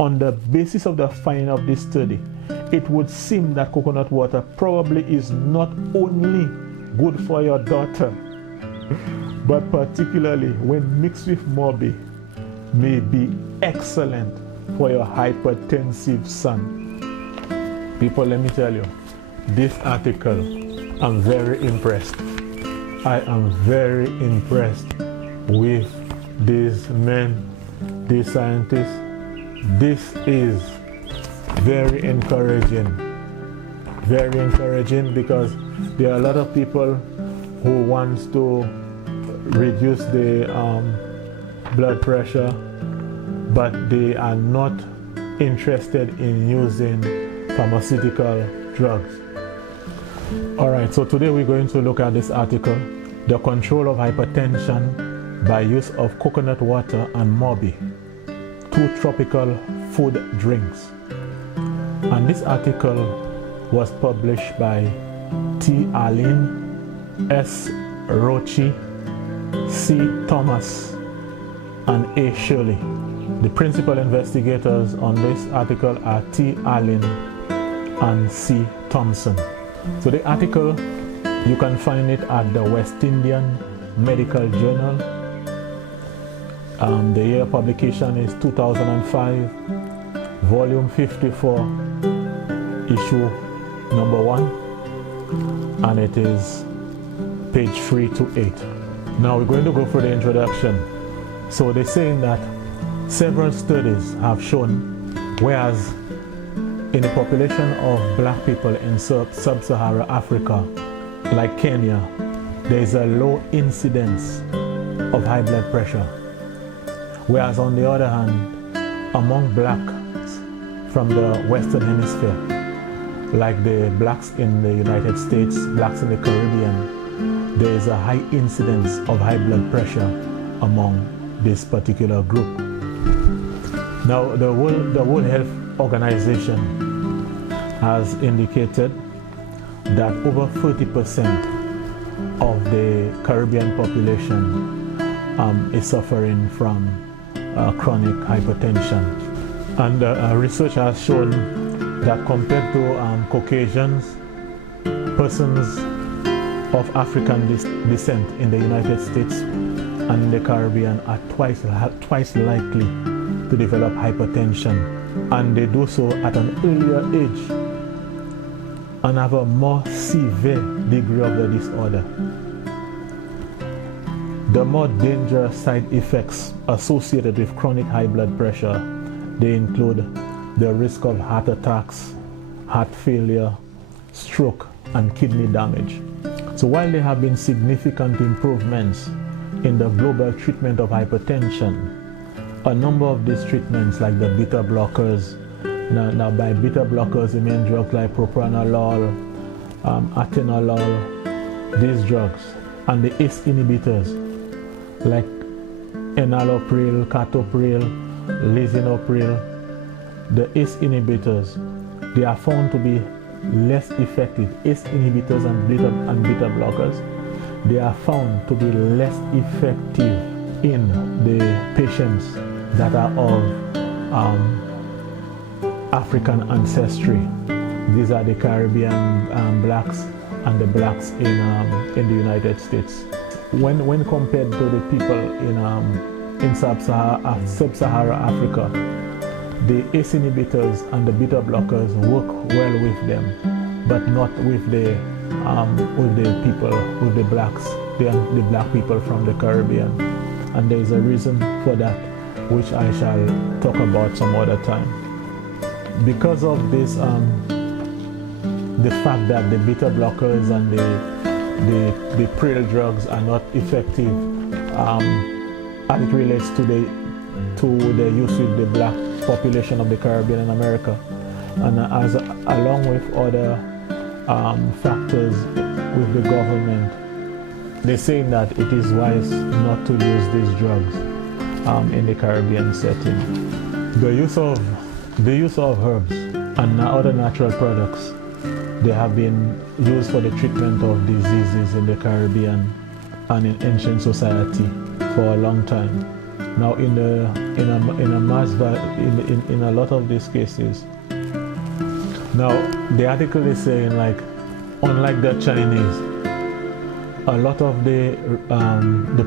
on the basis of the finding of this study, it would seem that coconut water probably is not only good for your daughter, but particularly when mixed with Mauby, may be excellent for your hypertensive son. People, let me tell you, this article, I'm very impressed. I am very impressed with these men, these scientists. This is very encouraging because there are a lot of people who wants to reduce the blood pressure, but they are not interested in using pharmaceutical drugs. Alright, so today we're going to look at this article, The Control of Hypertension by Use of Coconut Water and Mauby, 2 tropical food drinks. And this article was published by T. Alleyne, S. Roache, C. Thomas, and A. Shirley. The principal investigators on this article are T. Alleyne and C. Thompson. So the article, you can find it at the West Indian Medical Journal. The year of publication is 2005, volume 54, issue number 1, and it is page 3 to 8. Now we're going to go for the introduction. So they're saying that several studies have shown, whereas in the population of black people in sub-Saharan Africa, like Kenya, there is a low incidence of high blood pressure. Whereas on the other hand, among blacks from the Western Hemisphere, like the blacks in the United States, blacks in the Caribbean, there is a high incidence of high blood pressure among this particular group. Now, the World Health Organization has indicated that over 30% of the Caribbean population is suffering from chronic hypertension. And research has shown that compared to Caucasians, persons of African descent in the United States and the Caribbean are twice likely to develop hypertension, and they do so at an earlier age and have a more severe degree of the disorder. The more dangerous side effects associated with chronic high blood pressure, they include the risk of heart attacks, heart failure, stroke, and kidney damage. So while there have been significant improvements in the global treatment of hypertension, a number of these treatments, like the beta blockers, now by beta blockers we mean drugs like propranolol, atenolol, these drugs, and the ACE inhibitors like enalapril, captopril, lisinopril, the ACE inhibitors, they are found to be less effective. ACE inhibitors and beta blockers, they are found to be less effective in the patients that are of African ancestry. These are the Caribbean blacks and the blacks in the United States. When compared to the people in sub-Saharan Africa, the ACE inhibitors and the beta blockers work well with them, but not with the people, with the blacks, the black people from the Caribbean. And there is a reason for that, which I shall talk about some other time. Because of this, the fact that the beta blockers and the pril drugs are not effective as it relates to the use with the black population of the Caribbean and America, and along with other factors with the government, they're saying that it is wise not to use these drugs in the Caribbean setting. The use of herbs and other natural products, they have been used for the treatment of diseases in the Caribbean and in ancient society for a long time. Now, in a lot of these cases, now the article is saying, like, unlike the Chinese, a lot of the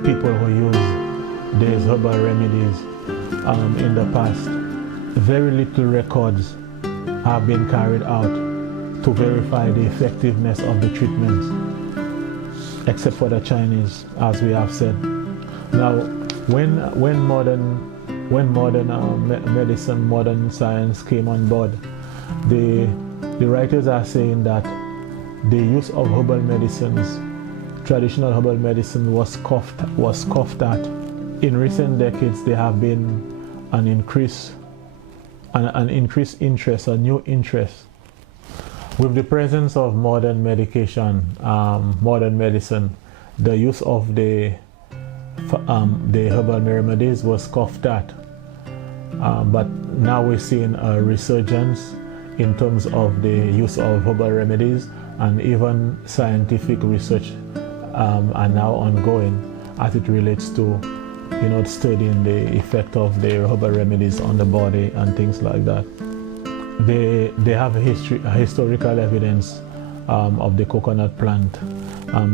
people who use these herbal remedies in the past, very little records have been carried out to verify the effectiveness of the treatments, except for the Chinese, as we have said. Now, when modern medicine, modern science came on board, the writers are saying that the use of herbal medicines, traditional herbal medicine, was scoffed at. In recent decades, there have been an increased interest, a new interest. With the presence of modern medication, modern medicine, the use of the herbal remedies was scoffed at. But now we're seeing a resurgence in terms of the use of herbal remedies, and even scientific research are now ongoing as it relates to, studying the effect of the herbal remedies on the body and things like that. They have a historical evidence of the coconut plant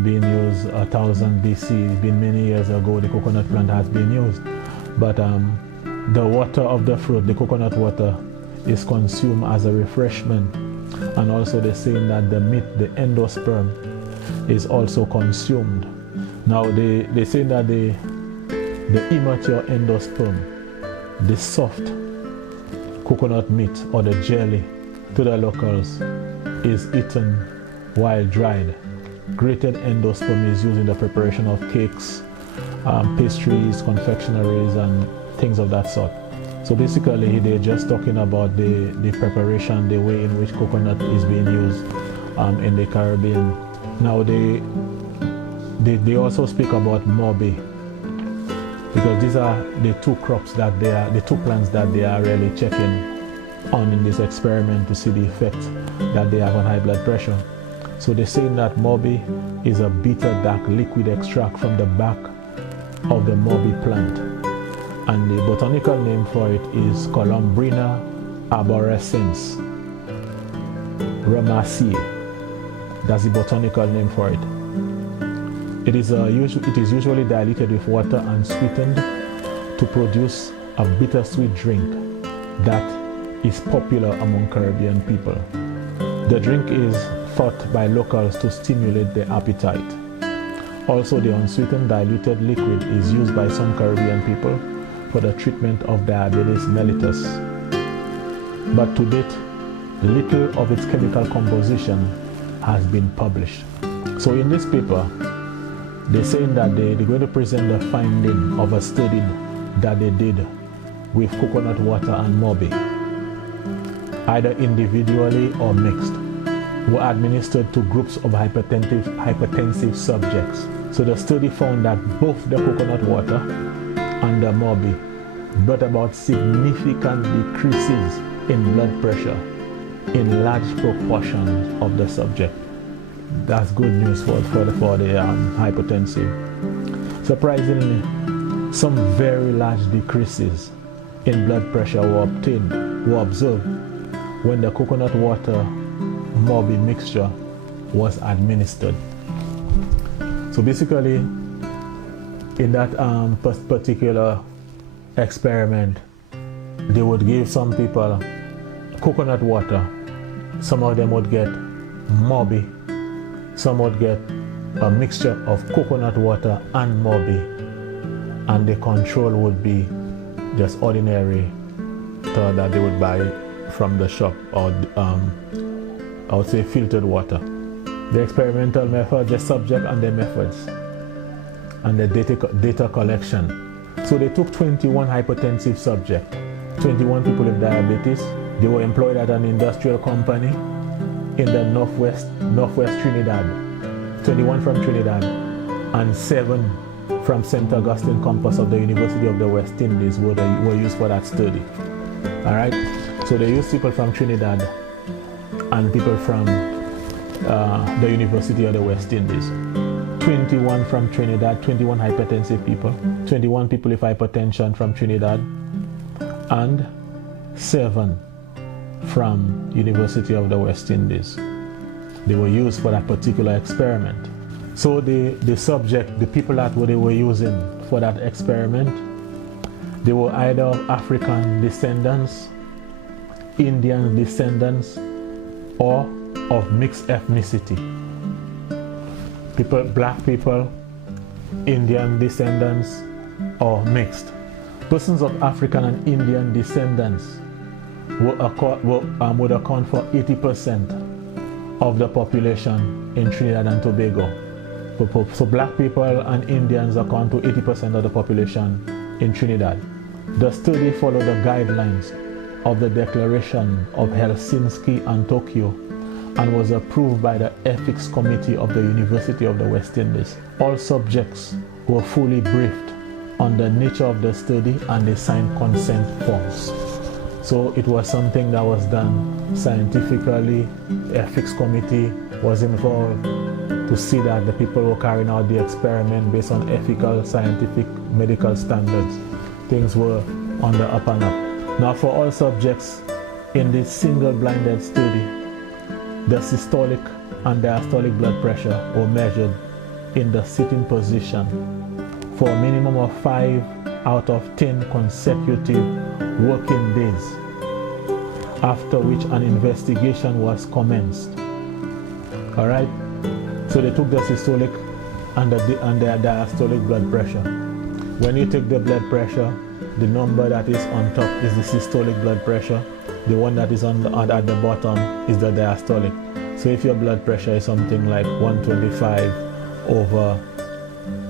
being used 1000 BC. It's been many years ago the coconut plant has been used. But the water of the fruit, the coconut water, is consumed as a refreshment. And also they're saying that the meat, the endosperm, is also consumed. Now they say that the immature endosperm, the soft coconut meat or the jelly to the locals, is eaten while dried. Grated endosperm is used in the preparation of cakes, pastries, confectionaries, and things of that sort. So basically they're just talking about the preparation, the way in which coconut is being used in the Caribbean. Now they also speak about Mauby, because these are the two crops that the two plants that they are really checking on in this experiment to see the effect that they have on high blood pressure. So they're saying that Mauby is a bitter dark liquid extract from the back of the Mauby plant, and the botanical name for it is Columbrina arborescens ramaceae. That's the botanical name for it. It is usually diluted with water and sweetened to produce a bittersweet drink that is popular among Caribbean people. The drink is thought by locals to stimulate their appetite. Also, the unsweetened diluted liquid is used by some Caribbean people for the treatment of diabetes mellitus. But to date, little of its chemical composition has been published. So in this paper, they're saying that they're going to present the finding of a study that they did with coconut water and Mauby, either individually or mixed, were administered to groups of hypertensive subjects. So the study found that both the coconut water and the Mauby brought about significant decreases in blood pressure in large proportions of the subject. That's good news for the hypertensive. Surprisingly, some very large decreases in blood pressure were observed when the coconut water Mauby mixture was administered. So basically, in that particular experiment, they would give some people coconut water. Some of them would get Mauby. Some would get a mixture of coconut water and Mauby, and the control would be just ordinary water that they would buy from the shop, or I would say filtered water. The experimental method, the subject and the methods, and the data collection. So they took 21 hypertensive subjects, 21 people with diabetes. They were employed at an industrial company in the northwest Trinidad, 21 from Trinidad, and 7 from St. Augustine campus of the University of the West Indies were used for that study. All right, so they used people from Trinidad and people from the University of the West Indies. 21 from Trinidad, 21 hypertensive people, 21 people with hypertension from Trinidad, and 7 from University of the West Indies. They were used for that particular experiment. So the subject, the people that they were using for that experiment, they were either of African descendants, Indian descendants, or of mixed ethnicity. People, black people, Indian descendants, or mixed. Persons of African and Indian descendants would account for 80% of the population in Trinidad and Tobago. So black people and Indians account to 80% of the population in Trinidad. The study followed the guidelines of the Declaration of Helsinki and Tokyo and was approved by the Ethics Committee of the University of the West Indies. All subjects were fully briefed on the nature of the study and they signed consent forms. So it was something that was done scientifically. The Ethics Committee was involved to see that the people were carrying out the experiment based on ethical, scientific, medical standards. Things were on the up and up. Now for all subjects in this single-blinded study, the systolic and diastolic blood pressure were measured in the sitting position for a minimum of 5 out of 10 consecutive working days, after which an investigation was commenced. All right? So they took the systolic and the diastolic blood pressure. When you take the blood pressure, the number that is on top is the systolic blood pressure. The one that is at the bottom is the diastolic. So if your blood pressure is something like 125 over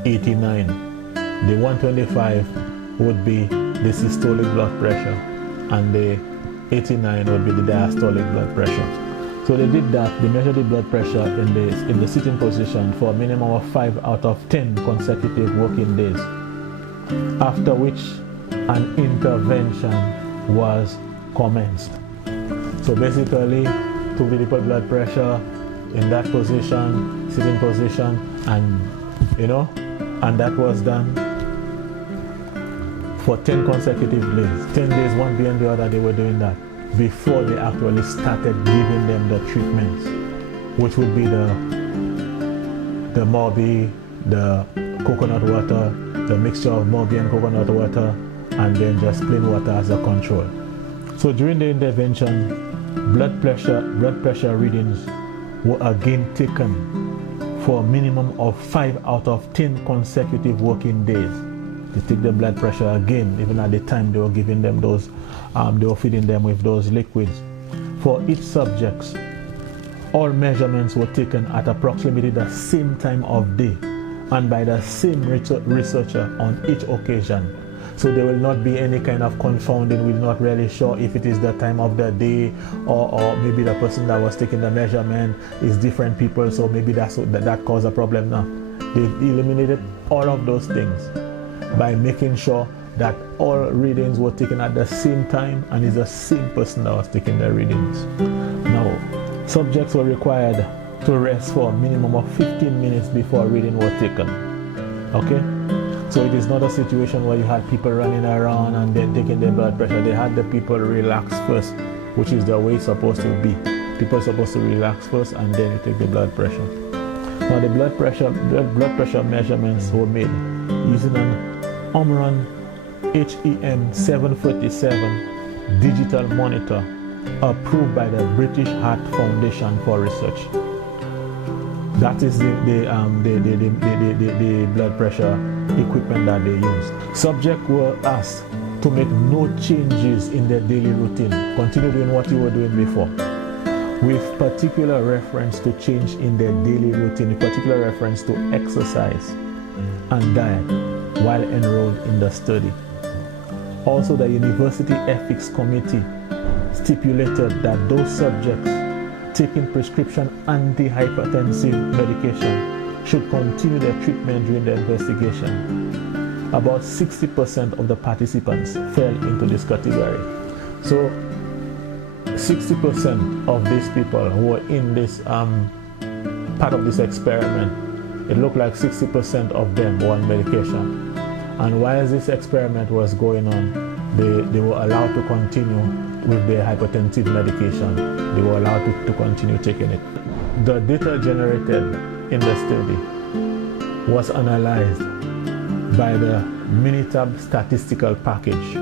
89, the 125 would be the systolic blood pressure and the 89 would be the diastolic blood pressure. So they did that. They measured the blood pressure in the sitting position for a minimum of 5 out of 10 consecutive working days, after which an intervention was commenced. So basically, took the people blood pressure in that position, sitting position, and that was done for 10 consecutive days. 10 days, one behind the other, they were doing that before they actually started giving them the treatments, which would be the Mauby, the coconut water, the mixture of Mauby and coconut water, and then just plain water as a control. So during the intervention, blood pressure readings were again taken for a minimum of 5 out of 10 consecutive working days. They take the blood pressure again, even at the time they were giving them those, they were feeding them with those liquids. For each subject, all measurements were taken at approximately the same time of day and by the same researcher on each occasion. So there will not be any kind of confounding. We're not really sure if it is the time of the day or maybe the person that was taking the measurement is different people, so maybe that caused a problem. Now, they've eliminated all of those things by making sure that all readings were taken at the same time and it's the same person that was taking the readings. Now, subjects were required to rest for a minimum of 15 minutes before a reading was taken. Okay? So it is not a situation where you had people running around and then taking their blood pressure. They had the people relax first, which is the way it's supposed to be. People are supposed to relax first and then you take the blood pressure. Now the blood pressure measurements were made using an Omron HEM 747 digital monitor approved by the British Heart Foundation for research. That is the blood pressure equipment that they used. Subjects were asked to make no changes in their daily routine. Continue doing what you were doing before, with particular reference to change in their daily routine, with particular reference to exercise and diet while enrolled in the study. Also, the University Ethics Committee stipulated that those subjects taking prescription antihypertensive medication should continue their treatment during the investigation. About 60% of the participants fell into this category. So 60% of these people who were in this part of this experiment it looked like 60% of them were on medication. And while this experiment was going on, they were allowed to continue with their hypertensive medication. They were allowed to continue taking it. The data generated in the study was analyzed by the Minitab statistical package.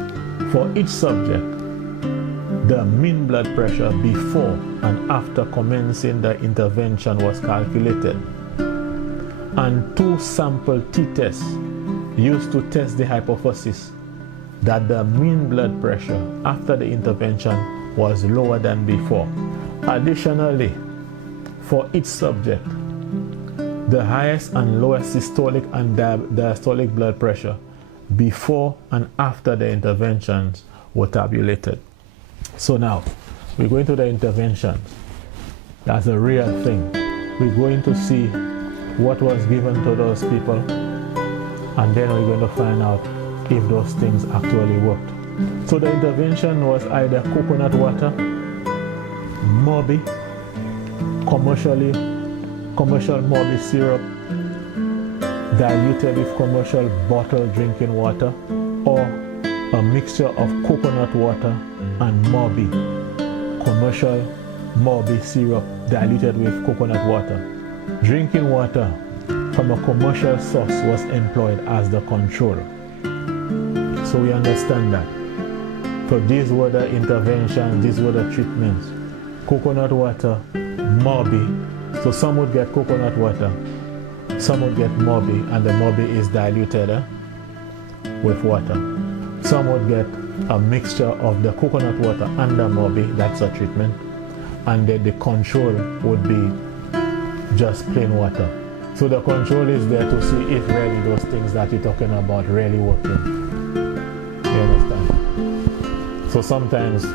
For each subject, the mean blood pressure before and after commencing the intervention was calculated, and 2 sample t-tests used to test the hypothesis that the mean blood pressure after the intervention was lower than before. Additionally, for each subject, the highest and lowest systolic and diastolic blood pressure before and after the interventions were tabulated. So now, we're going to the interventions. That's a real thing. We're going to see what was given to those people, and then we're going to find out if those things actually worked. So the intervention was either coconut water, Mauby, commercial Mauby syrup, diluted with commercial bottled drinking water, or a mixture of coconut water and Mauby, commercial Mauby syrup diluted with coconut water. Drinking water from a commercial source was employed as the control. So we understand that. So these were the interventions, these were the treatments. Coconut water, Mauby. So some would get coconut water, some would get Mauby, and the Mauby is diluted with water. Some would get a mixture of the coconut water and the Mauby, that's a treatment, and then the control would be just plain water. So the control is there to see if really those things that you're talking about really working. You understand? So sometimes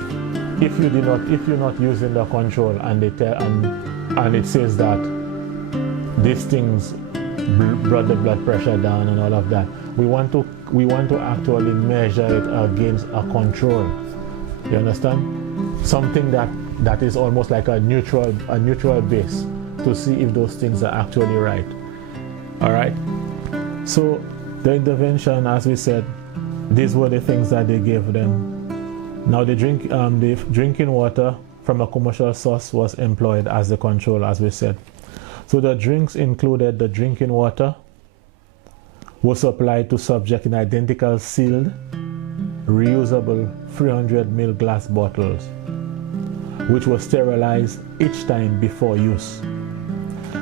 if you're not using the control and and it says that these things brought the blood pressure down and all of that, we want to actually measure it against a control. You understand? Something that is almost like a neutral base to see if those things are actually right. All right. So the intervention, as we said, these were the things that they gave them. Now the drinking water from a commercial source was employed as the control, as we said. So the drinks included the drinking water was supplied to subject in identical sealed, reusable 300 ml glass bottles, which were sterilized each time before use.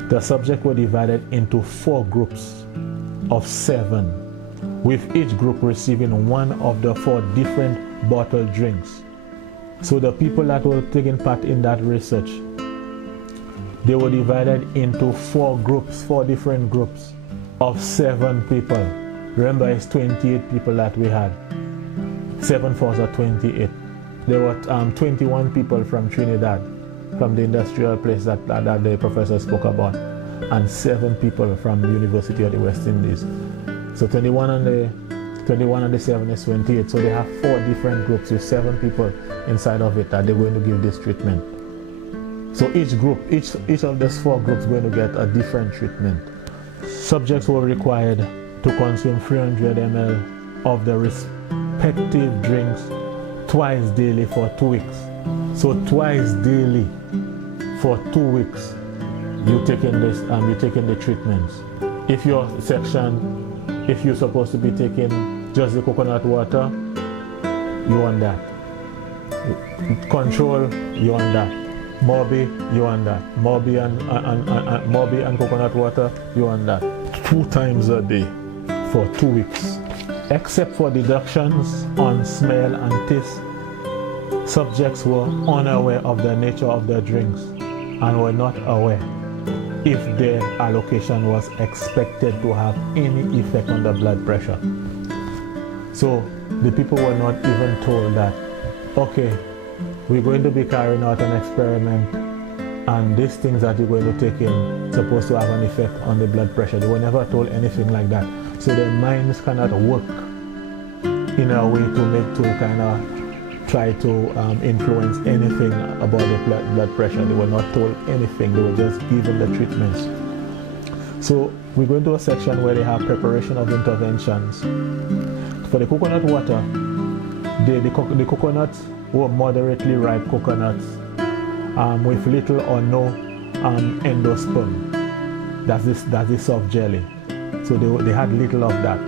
The subject were divided into 4 groups of 7, with each group receiving one of the 4 different bottled drinks. So the people that were taking part in that research, they were divided into 4 groups, 4 different groups of 7 people. Remember, it's 28 people that we had. 7 4s are 28. There were 21 people from Trinidad, from the industrial place that the professor spoke about, and 7 people from the University of the West Indies. So 21 and the 7 is 28. So they have 4 different groups with 7 people inside of it that they're going to give this treatment. So each of those 4 groups going to get a different treatment. Subjects were required to consume 300 ml of the respective drinks twice daily for 2 weeks. So twice daily for 2 weeks, you're taking the treatments. If your section, if you're supposed to be taking just the coconut water, you want that. Control, you want that. Mauby, you want that. Mauby and coconut water, you want that. 2 times a day for 2 weeks. Except for deductions on smell and taste, subjects were unaware of the nature of the drinks and were not aware if their allocation was expected to have any effect on the blood pressure. So the people were not even told that, okay, we're going to be carrying out an experiment and these things that you're going to take in supposed to have an effect on the blood pressure. They were never told anything like that. So their minds cannot work in a way to kind of try to influence anything about the blood pressure. They were not told anything. They were just given the treatments. So we go into a section where they have preparation of interventions. For the coconut water, the coconuts were moderately ripe coconuts with little or no endosperm. That's the soft jelly. So they had little of that.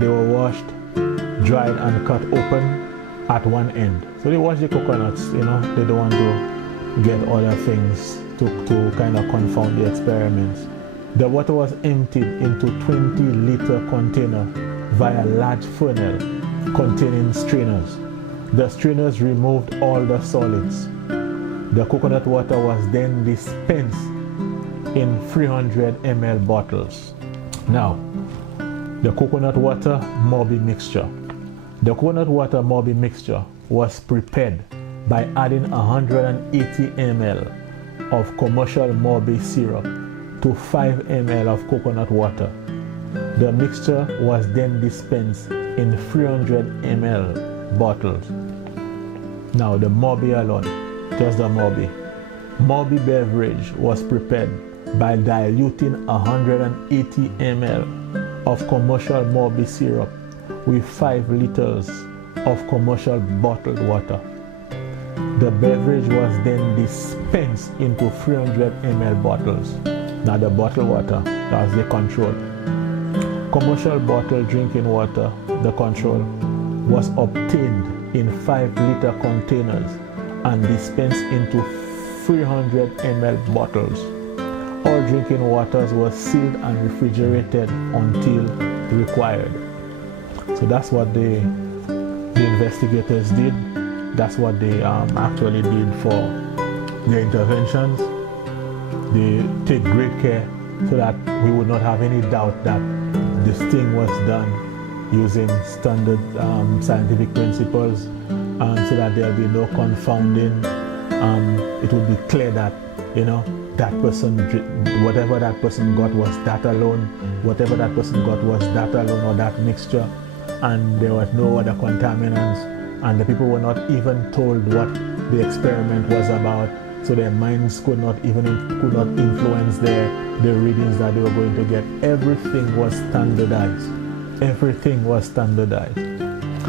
They were washed, dried, and cut open at one end. So they wash the coconuts, they don't want to get other things to kind of confound the experiments. The water was emptied into 20-liter container via large funnel containing strainers. The strainers removed all the solids. The coconut water was then dispensed in 300 ml bottles. Now, the coconut water Mauby mixture. The coconut water Mauby mixture was prepared by adding 180 ml of commercial Mauby syrup to 5 ml of coconut water. The mixture was then dispensed in 300 ml bottles. Now the Mauby alone, just the Mauby. Mauby beverage was prepared by diluting 180 ml of commercial Mauby syrup with 5 liters of commercial bottled water. The beverage was then dispensed into 300 ml bottles. Now the bottled water, that's the control. Commercial bottled drinking water, the control, was obtained in 5-liter containers and dispensed into 300 ml bottles. All drinking waters were sealed and refrigerated until required. So that's what the investigators did. That's what they actually did for the interventions. They take great care so that we would not have any doubt that this thing was done using standard scientific principles, so that there will be no confounding. It would be clear that, that person, whatever that person got was that alone, whatever that person got was that alone or that mixture, and there was no other contaminants, and the people were not even told what the experiment was about, so their minds could not influence the readings that they were going to get. Everything was standardized. Everything was standardized.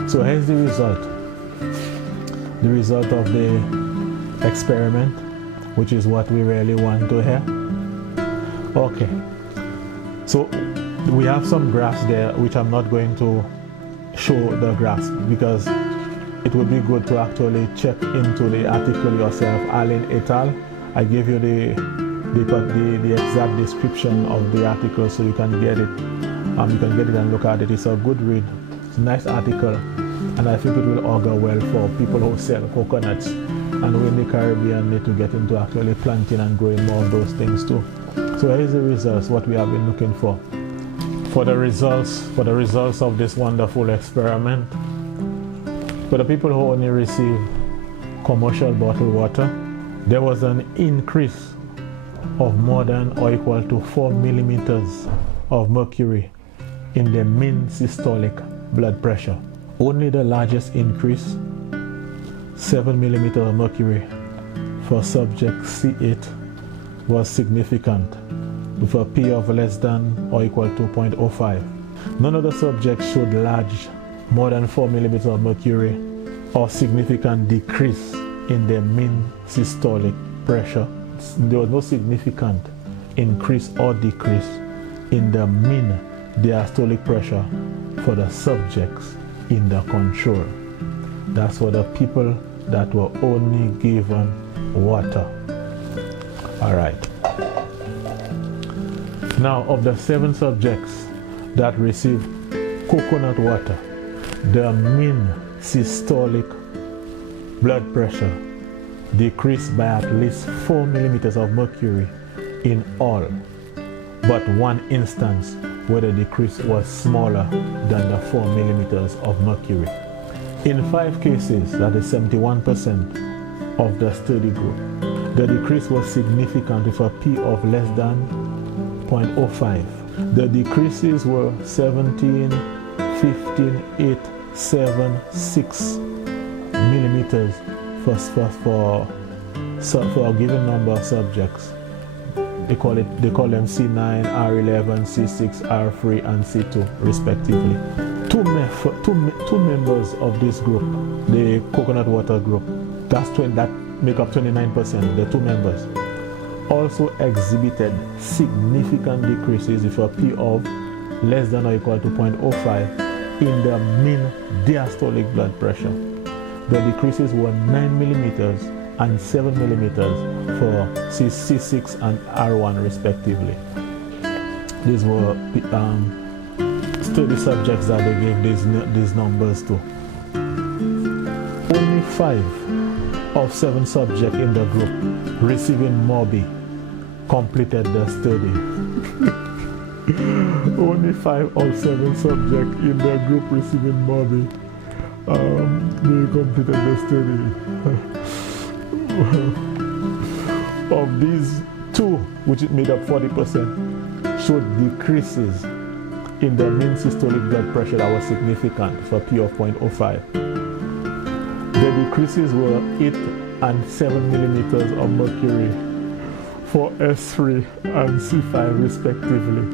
So here's the result. The result of the experiment, which is what we really want to hear. Okay. So we have some graphs there, which I'm not going to show the graphs because it would be good to actually check into the article yourself. Alleyne et al. I gave you the exact description of the article so you can get it. You can get it and look at it. It's a good read. It's a nice article, and I think it will augur well for people who sell coconuts and who in the Caribbean need to get into actually planting and growing more of those things too. So here's the results, what we have been looking for. For the results of this wonderful experiment, for the people who only receive commercial bottled water, there was an increase of more than or equal to 4 millimeters of mercury in the mean systolic blood pressure. Only the largest increase, 7 millimeters of mercury for subject C8, was significant with a P of less than or equal to 0.05. None of the subjects showed large, more than 4 millimeters of mercury, or significant decrease in their mean systolic pressure. There was no significant increase or decrease in the mean diastolic pressure for the subjects in the control. That's for the people that were only given water. All right. Now, of the 7 subjects that received coconut water, the mean systolic blood pressure decreased by at least 4 millimeters of mercury in all, but one instance where the decrease was smaller than the 4 millimeters of mercury. In 5 cases, that is 71% of the study group, the decrease was significant with a P of less than 0.05. The decreases were 17, 15, 8, 7, 6 millimeters for a given number of subjects. They call them C9, R11, C6, R3, and C2 respectively. Two members of this group, the coconut water group, that make up 29%, the two members, also exhibited significant decreases with a P of less than or equal to 0.05 in the mean diastolic blood pressure. The decreases were 9 millimeters and 7 millimeters for C6 and R1 respectively. These were study subjects that they gave these numbers to. Only 5 of 7 subjects in the group receiving Mauby completed the study. Only 5 of 7 subjects in the group receiving Mauby they completed the study. Of these 2, which made up 40%, showed decreases in the mean systolic blood pressure that was significant for P of 0.05. The decreases were 8 and 7 millimeters of mercury for S3 and C5 respectively.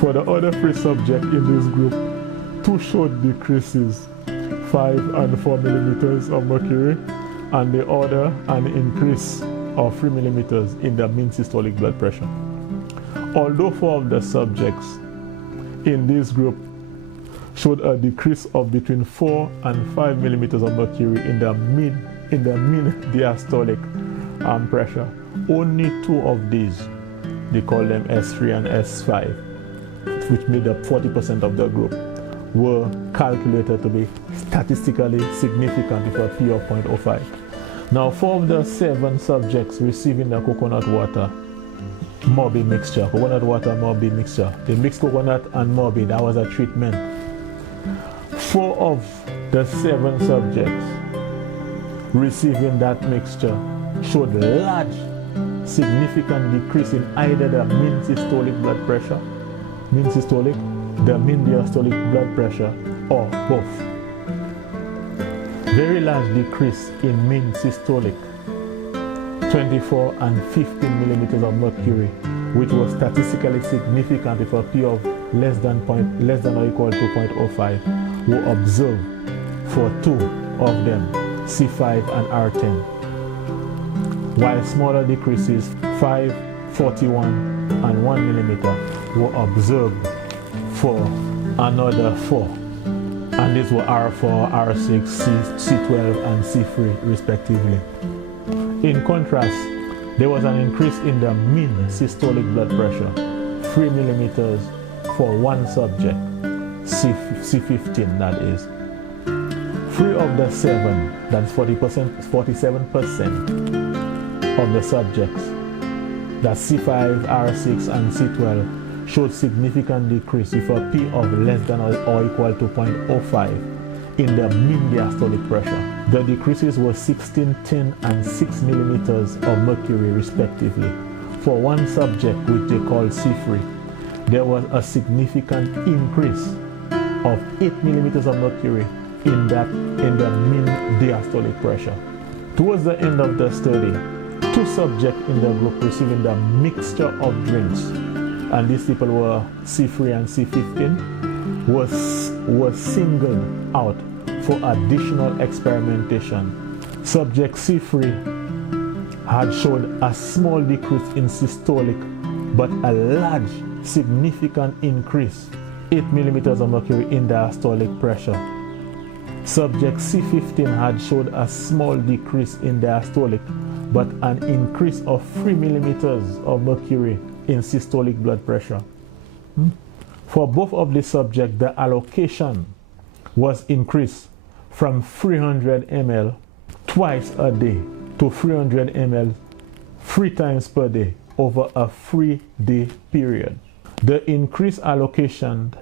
For the other 3 subjects in this group, 2 showed decreases, 5 and 4 millimeters of mercury, and the other an increase of 3 millimeters in the mean systolic blood pressure. Although 4 of the subjects in this group showed a decrease of between 4 and 5 millimeters of mercury in the mean diastolic pressure, only 2 of these, they call them S3 and S5, which made up 40% of the group, were calculated to be statistically significant with a P of 0.05. Now, 4 of the 7 subjects receiving the coconut water Mauby mixture, coconut water Mauby mixture, they mixed coconut and Mauby, that was a treatment. 4 of the 7 subjects receiving that mixture showed large, significant decrease in either the mean systolic blood pressure, the mean diastolic blood pressure, or both. Very large decrease in mean systolic, 24 and 15 millimeters of mercury, which was statistically significant with a P of less than or equal to 0.05, were observed for 2 of them, C5 and R10, while smaller decreases, 5, 41, and 1 millimeter, were observed for another 4, and these were R4, R6, C12, and C3 respectively. In contrast, there was an increase in the mean systolic blood pressure, 3 millimeters for 1 subject, C15 that is. 3 of the 7, that's 47% of the subjects, that's C5, R6, and C12, showed significant decrease with a P of less than or equal to 0.05 in the mean diastolic pressure. The decreases were 16, 10, and 6 millimeters of mercury respectively. For 1 subject, which they called C3, there was a significant increase of 8 millimeters of mercury in the mean diastolic pressure. Towards the end of the study, 2 subjects in the group receiving the mixture of drinks, and these people were C3 and C15, was singled out for additional experimentation. Subject C3 had showed a small decrease in systolic, but a large, significant increase, 8 millimeters of mercury in diastolic pressure. Subject C15 had showed a small decrease in diastolic, but an increase of 3 millimeters of mercury in systolic blood pressure. For both of the subjects, the allocation was increased from 300 ml twice a day to 300 ml 3 times per day over a 3-day period. The increased allocation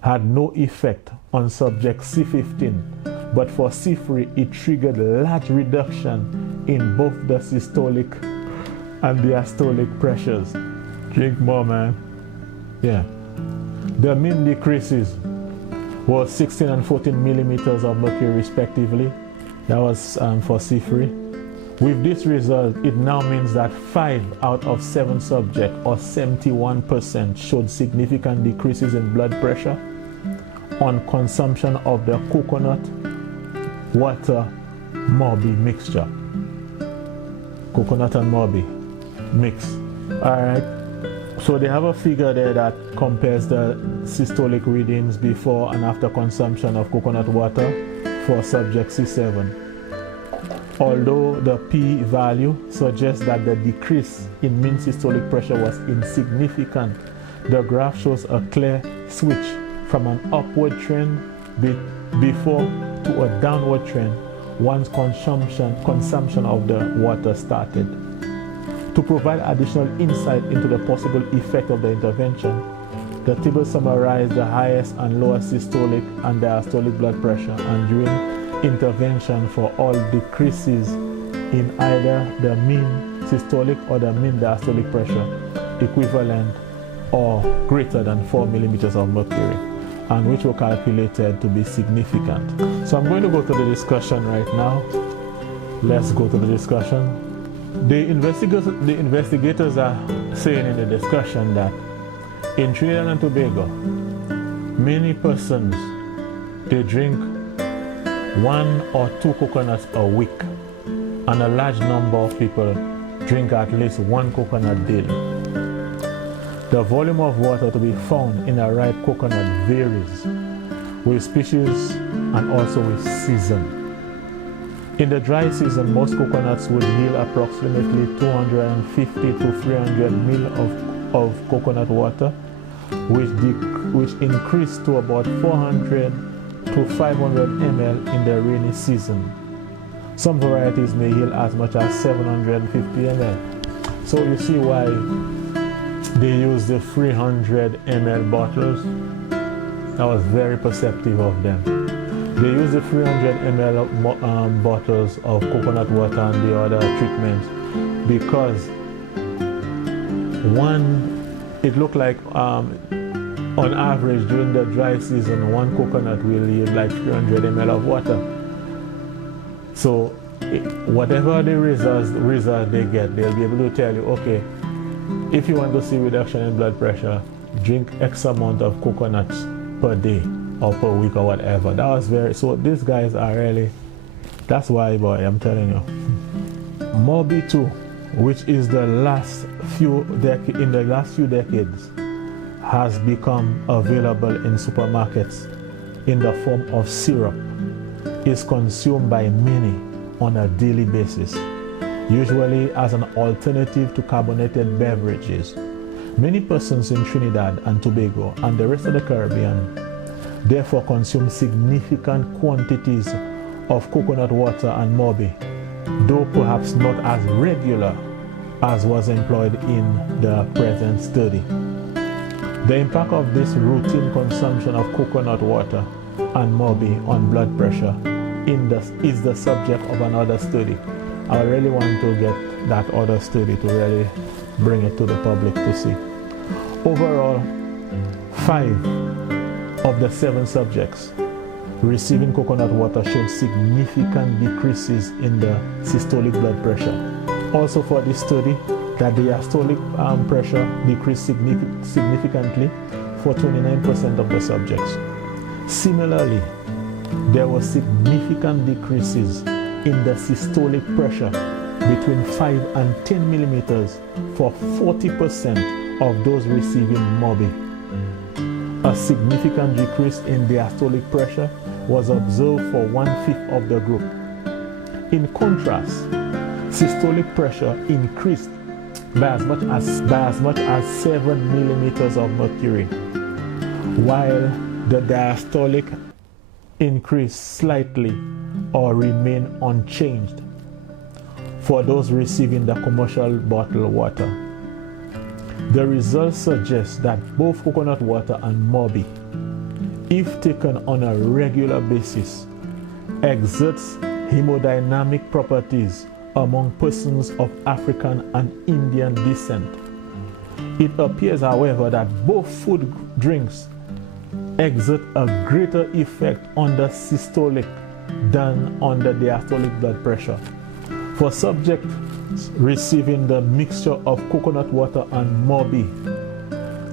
had no effect on subject C15, but for C3 it triggered large reduction in both the systolic and diastolic pressures. Drink more, man. Yeah. The mean decreases was 16 and 14 millimeters of mercury respectively. That was for C3. With this result, it now means that 5 out of 7 subjects, or 71%, showed significant decreases in blood pressure on consumption of the coconut water Mauby mixture. Coconut and Mauby mix. Alright, so they have a figure there that compares the systolic readings before and after consumption of coconut water for subject C7. Although the p-value suggests that the decrease in mean systolic pressure was insignificant, the graph shows a clear switch from an upward trend before to a downward trend once consumption of the water started. To provide additional insight into the possible effect of the intervention, the table summarized the highest and lowest systolic and diastolic blood pressure, and during intervention for all decreases in either the mean systolic or the mean diastolic pressure equivalent or greater than 4 millimeters of mercury, and which were calculated to be significant. So I'm going to go to the discussion right now. Let's go to the discussion. The investigators are saying in the discussion that in Trinidad and Tobago, many persons, they drink 1 or 2 coconuts a week, and a large number of people drink at least 1 coconut daily. The volume of water to be found in a ripe coconut varies with species and also with season. In the dry season, most coconuts would yield approximately 250 to 300 ml of coconut water, which increased to about 400 to 500 ml in the rainy season. Some varieties may yield as much as 750 ml. So you see why they use the 300 ml bottles. That was very perceptive of them. They use the 300 ml bottles of coconut water and the other treatments because it looked like on average during the dry season, 1 coconut will yield like 300 ml of water. So whatever the result they get, they'll be able to tell you, okay, if you want to see reduction in blood pressure, drink X amount of coconuts per day or per week or whatever. That was so these guys are really, that's why, boy, I'm telling you. Mauby 2, which is in the last few decades, has become available in supermarkets in the form of syrup, is consumed by many on a daily basis, usually as an alternative to carbonated beverages. Many persons in Trinidad and Tobago and the rest of the Caribbean therefore consume significant quantities of coconut water and Mauby, though perhaps not as regular as was employed in the present study. The impact of this routine consumption of coconut water and Mauby on blood pressure is the subject of another study. I really want to get that other study to really bring it to the public to see. Overall, 5 of the 7 subjects receiving coconut water showed significant decreases in the systolic blood pressure. Also for this study, that the diastolic pressure decreased significantly for 29% of the subjects. Similarly, there were significant decreases in the systolic pressure between 5 and 10 millimeters for 40% of those receiving Mauby. A significant decrease in diastolic pressure was observed for 1/5 of the group. In contrast, systolic pressure increased by as much as 7 millimeters of mercury, while the diastolic increased slightly or remained unchanged for those receiving the commercial bottled water. The results suggest that both coconut water and Mauby, if taken on a regular basis, exerts hemodynamic properties among persons of African and Indian descent. It appears, however, that both food drinks exert a greater effect on the systolic than on the diastolic blood pressure. For subjects receiving the mixture of coconut water and Mauby,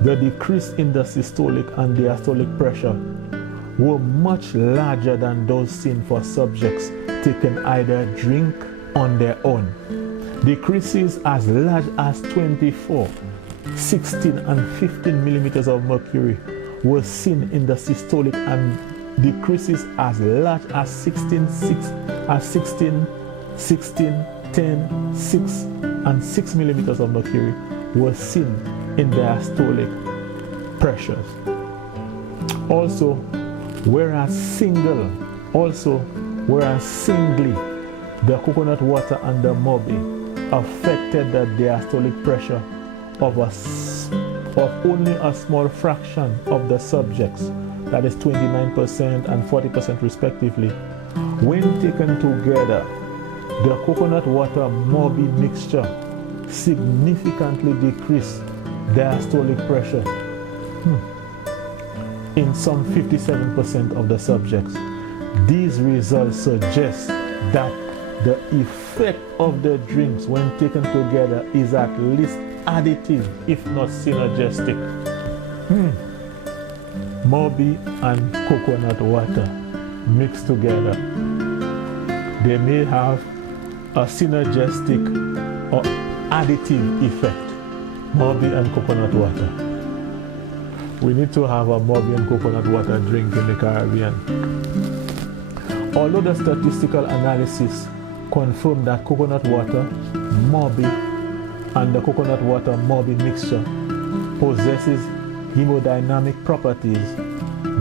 the decrease in the systolic and diastolic pressure were much larger than those seen for subjects taking either drink on their own. Decreases as large as 24, 16 and 15 millimeters of mercury were seen in the systolic, and decreases as large as 16, 10, 6 and 6 millimeters of mercury were seen in diastolic pressures. Also, whereas singly, the coconut water and the Mauby affected the diastolic pressure of only a small fraction of the subjects, that is 29% and 40% respectively. When taken together, the coconut water Mauby mixture significantly decreased diastolic pressure in some 57% of the subjects. These results suggest that the effect of the drinks when taken together is at least additive, if not synergistic. Mauby and coconut water mixed together, they may have a synergistic or additive effect. Mauby and coconut water. We need to have a Mauby and coconut water drink in the Caribbean. Although the statistical analysis confirmed that coconut water, Mauby, and the coconut water Mauby mixture possesses hemodynamic properties,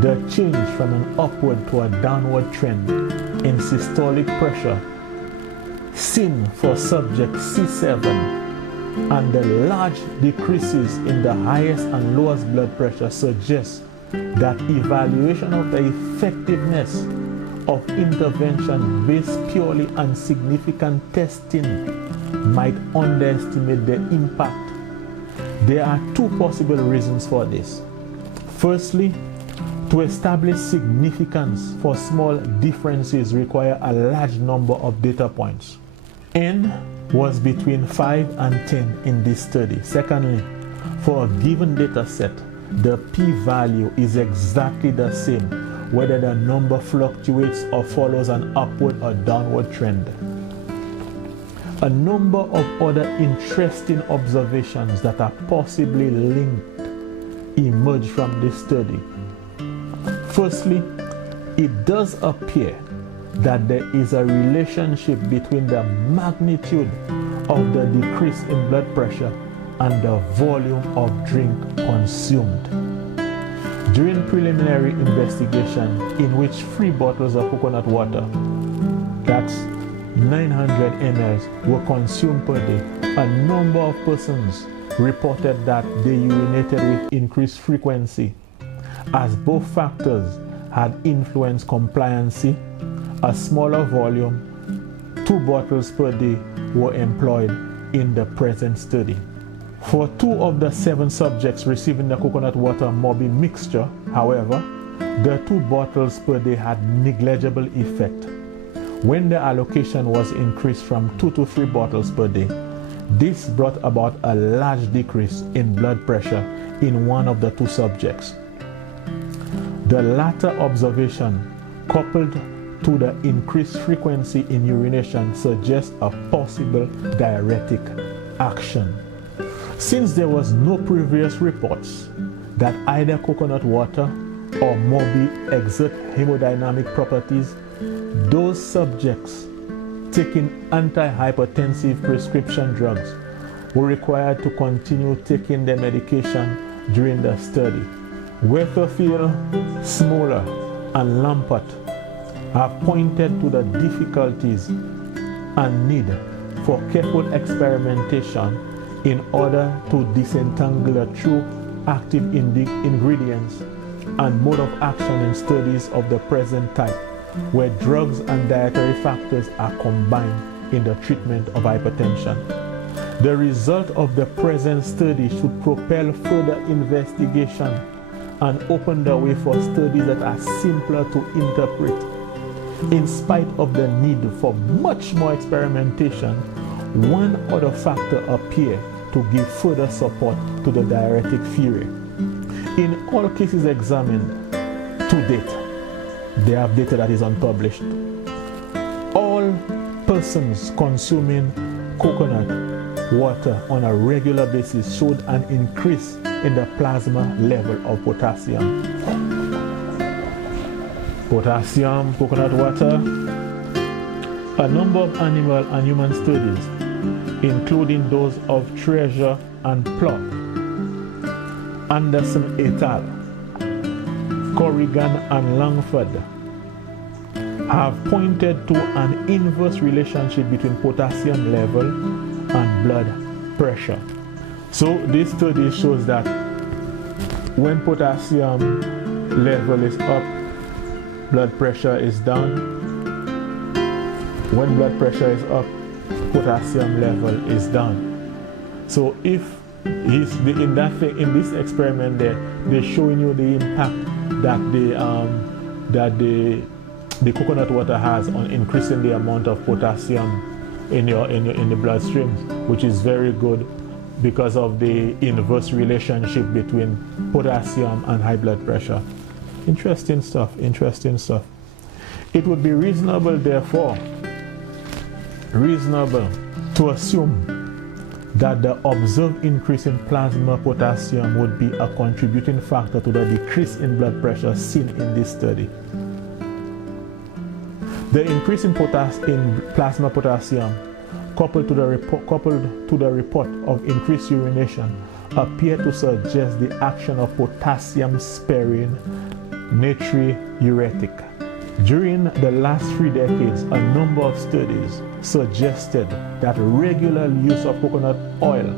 the change from an upward to a downward trend in systolic pressure seen for subject C7 and the large decreases in the highest and lowest blood pressure suggests that evaluation of the effectiveness of intervention based purely on significant testing might underestimate the impact. There are two possible reasons for this. Firstly, to establish significance for small differences require a large number of data points. N was between 5 and 10 in this study. Secondly, for a given data set, the p-value is exactly the same whether the number fluctuates or follows an upward or downward trend. A number of other interesting observations that are possibly linked emerge from this study. Firstly, it does appear that there is a relationship between the magnitude of the decrease in blood pressure and the volume of drink consumed. During preliminary investigation in which 3 bottles of coconut water, that's 900 ml, were consumed per day, a number of persons reported that they urinated with increased frequency, as both factors had influenced compliancy. A smaller volume, 2 bottles per day, were employed in the present study. For 2 of the 7 subjects receiving the coconut water Mauby mixture, however, the 2 bottles per day had negligible effect. When the allocation was increased from 2 to 3 bottles per day, this brought about a large decrease in blood pressure in one of the 2 subjects. The latter observation, coupled to the increased frequency in urination, suggests a possible diuretic action. Since there was no previous reports that either coconut water or Mauby exert hemodynamic properties, those subjects taking antihypertensive prescription drugs were required to continue taking their medication during the study. Weatherfield, Smoller, and Lampert have pointed to the difficulties and need for careful experimentation in order to disentangle the true active ingredients and mode of action in studies of the present type, where drugs and dietary factors are combined in the treatment of hypertension. The result of the present study should propel further investigation and open the way for studies that are simpler to interpret. In spite of the need for much more experimentation, one other factor appears to give further support to the diuretic theory. In all cases examined to date, they have data that is unpublished. All persons consuming coconut water on a regular basis showed an increase in the plasma level of potassium. Potassium, coconut water. A number of animal and human studies, including those of Treasure and Plough, Anderson et al., Corrigan and Langford, have pointed to an inverse relationship between potassium level and blood pressure. So this study shows that when potassium level is up, blood pressure is down. When blood pressure is up, potassium level is down. So if in this experiment they're showing you the impact that the coconut water has on increasing the amount of potassium in the bloodstream, which is very good because of the inverse relationship between potassium and high blood pressure. Interesting stuff, interesting stuff. It would be reasonable, therefore, to assume that the observed increase in plasma potassium would be a contributing factor to the decrease in blood pressure seen in this study. The increase in plasma potassium, coupled to the report of increased urination, appear to suggest the action of potassium-sparing natriuretic. During the last 3 decades, a number of studies suggested that regular use of coconut oil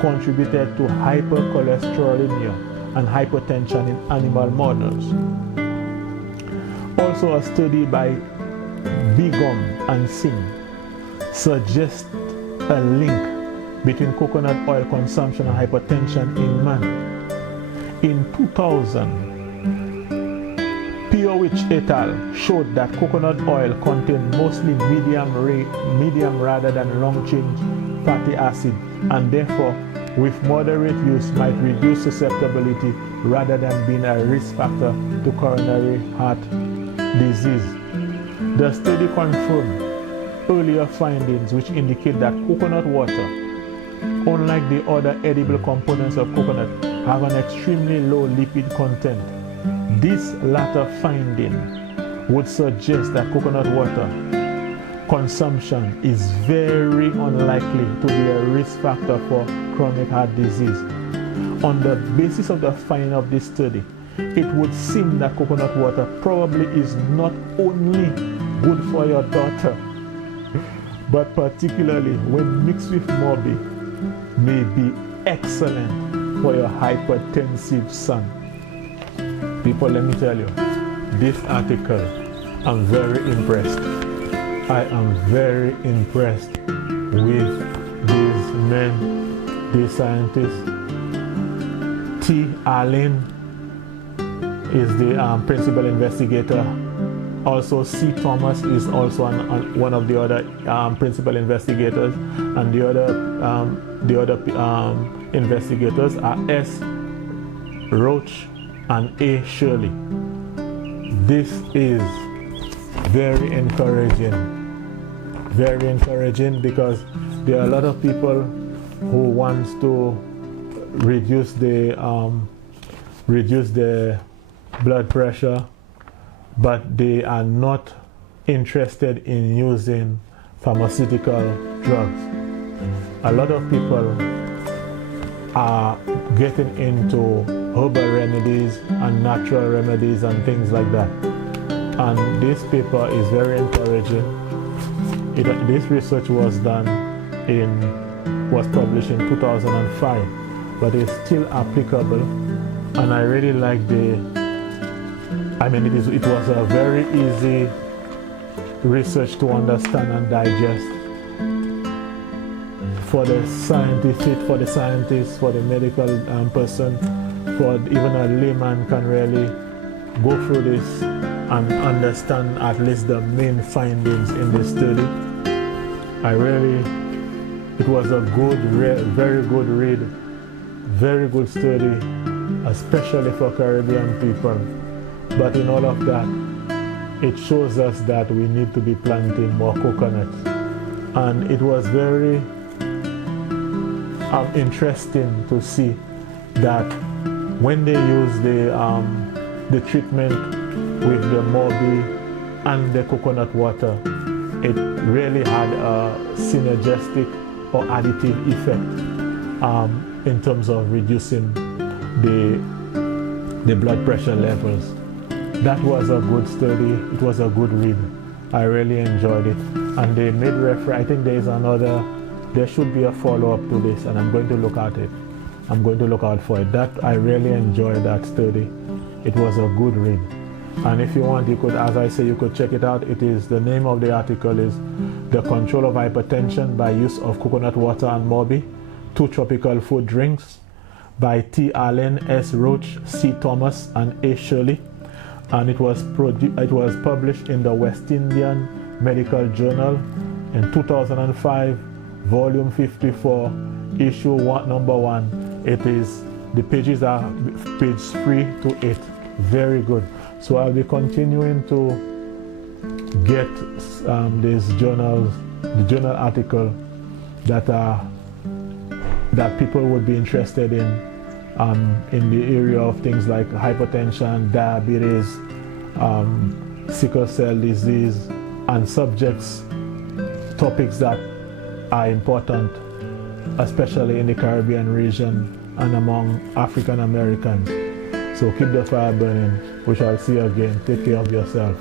contributed to hypercholesterolemia and hypertension in animal models. Also, a study by Begum and Singh suggests a link between coconut oil consumption and hypertension in man. In 2000, Roache et al. Showed that coconut oil contained mostly medium rather than long-chain fatty acid, and therefore with moderate use might reduce susceptibility rather than being a risk factor to coronary heart disease. The study confirmed earlier findings which indicate that coconut water, unlike the other edible components of coconut, have an extremely low lipid content. This latter finding would suggest that coconut water consumption is very unlikely to be a risk factor for chronic heart disease. On the basis of the finding of this study, it would seem that coconut water probably is not only good for your daughter, but particularly when mixed with Mauby, may be excellent for your hypertensive son. People, let me tell you, this article, I'm very impressed. I am very impressed with these men, these scientists. Alleyne is the principal investigator. Also, C. Thomas is also one of the other principal investigators, and the other investigators are S. Roache and A. Shirley. This is very encouraging because there are a lot of people who want to reduce the blood pressure, but they are not interested in using pharmaceutical drugs. A lot of people are getting into herbal remedies and natural remedies and things like that. And this paper is very encouraging. This research was published in 2005, but it's still applicable. And I really like it was a very easy research to understand and digest for the scientists, for the medical person, for even a layman can really go through this and understand at least the main findings in this study. It was a good, very good read, very good study, especially for Caribbean people. But in all of that, it shows us that we need to be planting more coconuts. And it was very interesting to see that when they use the treatment with the Mauby and the coconut water, it really had a synergistic or additive effect in terms of reducing the blood pressure levels. That was a good study. It was a good read. I really enjoyed it. And they made reference, I think there should be a follow-up to this, and I'm going to look at it. I'm going to look out for it. That I really enjoyed that study. It was a good read. And if you want, you could, as I say, you could check it out. The name of the article is The Control of Hypertension by Use of Coconut Water and Mauby, 2 Tropical Food Drinks, by T. Alleyne, S. Roache, C. Thomas, and A. Shirley. And it was published in the West Indian Medical Journal in 2005, volume 54, issue number 1. The pages are page 3 to 8. Very good. So I'll be continuing to get these journals, the journal article that people would be interested in the area of things like hypertension, diabetes, sickle cell disease, and topics that are important, especially in the Caribbean region and among African Americans. So keep the fire burning. We shall see you again. Take care of yourself.